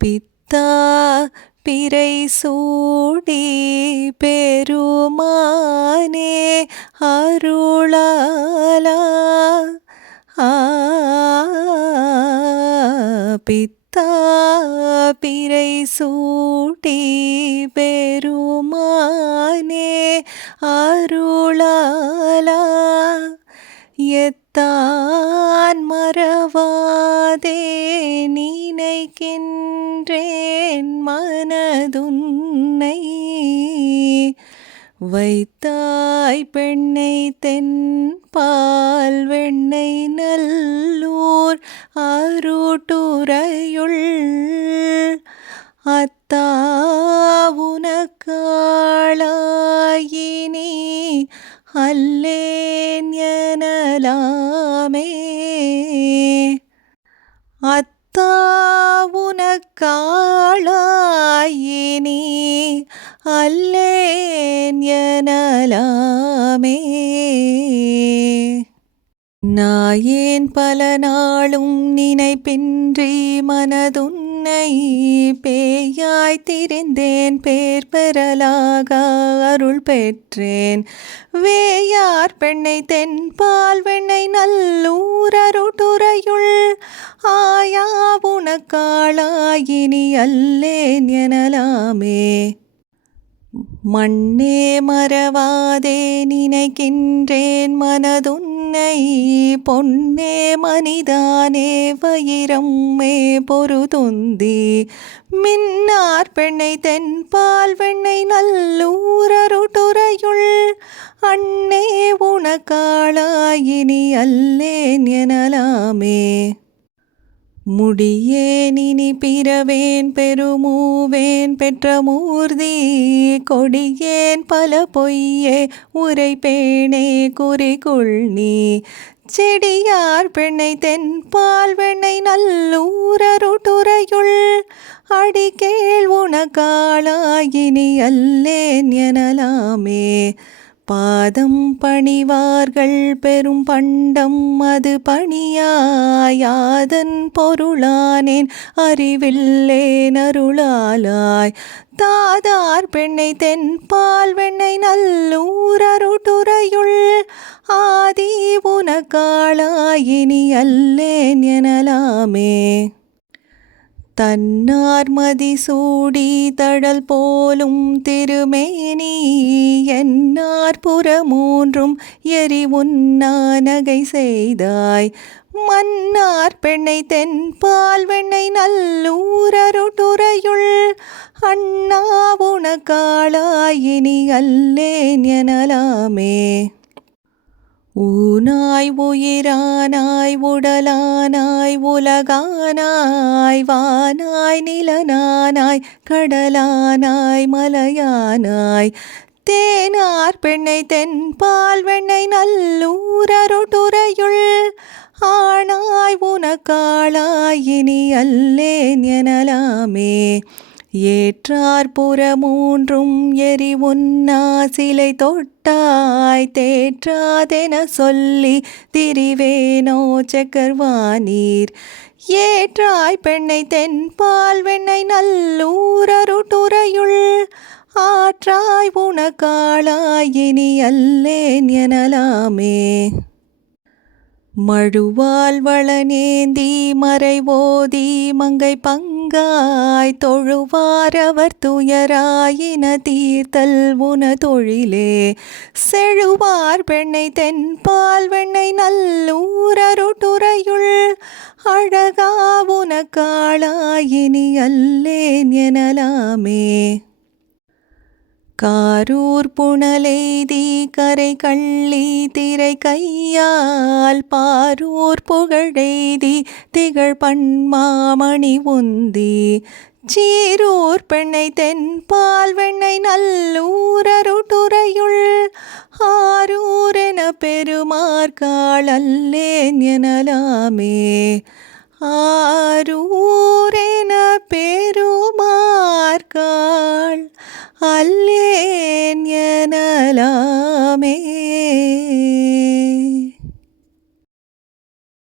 பித்தா பிறை சூடி பெருமானே அருளாலா பித்தா பிறை சூடி பெருமானே அருளாலா எத்தான் மறவாதே நினைக்கின்றேன் மனதுன்னை வைத்தாய் பெண்ணை தென்பால் வெண்ணை நல்லூர் அருட்டுரையுள் அத்தா உனக்காளாயினி அல்லேன் எனலாமே அத்தா உனக்காளாயினி அல்லேன் எனலாமே நாயேன் பல நாளும் நினைப்பின்றி மனதுன்னை பேயாய் திரிந்தேன் பேர் பெறலாக அருள் பெற்றேன் வேயார் பெண்ணை தென்பால் வெண்ணை நல்லூர் அருட்டுரையுள் ஆயா உனக்காளாயினி அல்லேன் எனலாமே மண்ணே மறவாதே நினைக்கின்றேன் மனதுன்னை பொன்னே மனிதானே வயிரம்மே பொருதுந்தி மின்னார் பெண்ணை தென்பால் வெண்ணை நல்லூர் அருட்டுரையுள் அண்ணே உனக்காளாயினி அல்லேன் எனலாமே முடியேன் இனி பிறவேன் பெருமூவேன் பெற்ற மூர்த்தி கொடியேன் பல பொய்யே உரைப்பேனே குறிக்குள் நீ செடியார் பெண்ணை தென்பால் வெண்ணை நல்லூர் அருட்டுரையுள் அடிகேள் உனக்காளாயினி அல்லேன் எனலாமே பாதம் பணிவார்கள் பெரும் பண்டம் அது பணியாயாதன் பொருளானேன் அறிவில்லேன் அருளாலாய் தாதார் பெண்ணை தென்பால் வெண்ணை நல்லூர் அருட்டுரையுள் ஆதி உனக்காளாயினி அல்லேன் எனலாமே தன்னார் மதி சூடி தழல் போலும் திருமேனி என்னார் புறமூன்றும் எரி உன்னா நகை செய்தாய் மன்னார் பெண்ணை தென்பால் வெண்ணை நல்லூர் அருட்டுரையுள் அண்ணா உனக்காளாயினி அல்லேன் எனலாமே ஊனாய் உயிரானாய் உடலானாய் உலகானாய் வானாய் நிலனானாய் கடலானாய் மலையானாய் தேனார் பெண்ணை தென்பால் வெண்ணை நல்லூர் அருட்டுரையுள் ஆனாய் உனக்காளாயினி அல்லேன் எனலாமே ஏற்றார் புறமூன்றும் எரி உன்னா சிலை தொட்டாய் தேற்றாதென சொல்லி திரிவேனோ செக்கர்வானீர் ஏற்றாய் பெண்ணை தென்பால் வெண்ணை நல்லூர் அருட்டுரையுள் ஆற்றாய் உனக்காளாயினி அல்லேன் எனலாமே மழுவால் வளநேந்தி மறைவோதி மங்கை பங்காய் தொழுவார் அவர் துயராயின தீர்த்தல் உன தொழிலே செழுவார் பெண்ணை தென்பால் வெண்ணை நல்லூர் அருட்டுரையுள் அழகா உனக்காளாயினி அல்லேன் எனலாமே காரூர் புனலெய்தி கரை கள்ளி திரை கையால் பாரூர் புகழெய்தி திகழ் பண்மாமணி உந்தி சீரூர் பெண்ணை தென்பால் வெண்ணை நல்லூர் அருட்டுரையுள் ஆரூர் என பெருமார்காள் அல்லேன் எனலாமே ஆரூர் என பெருமார்காள் அல்லேன் எனலாமே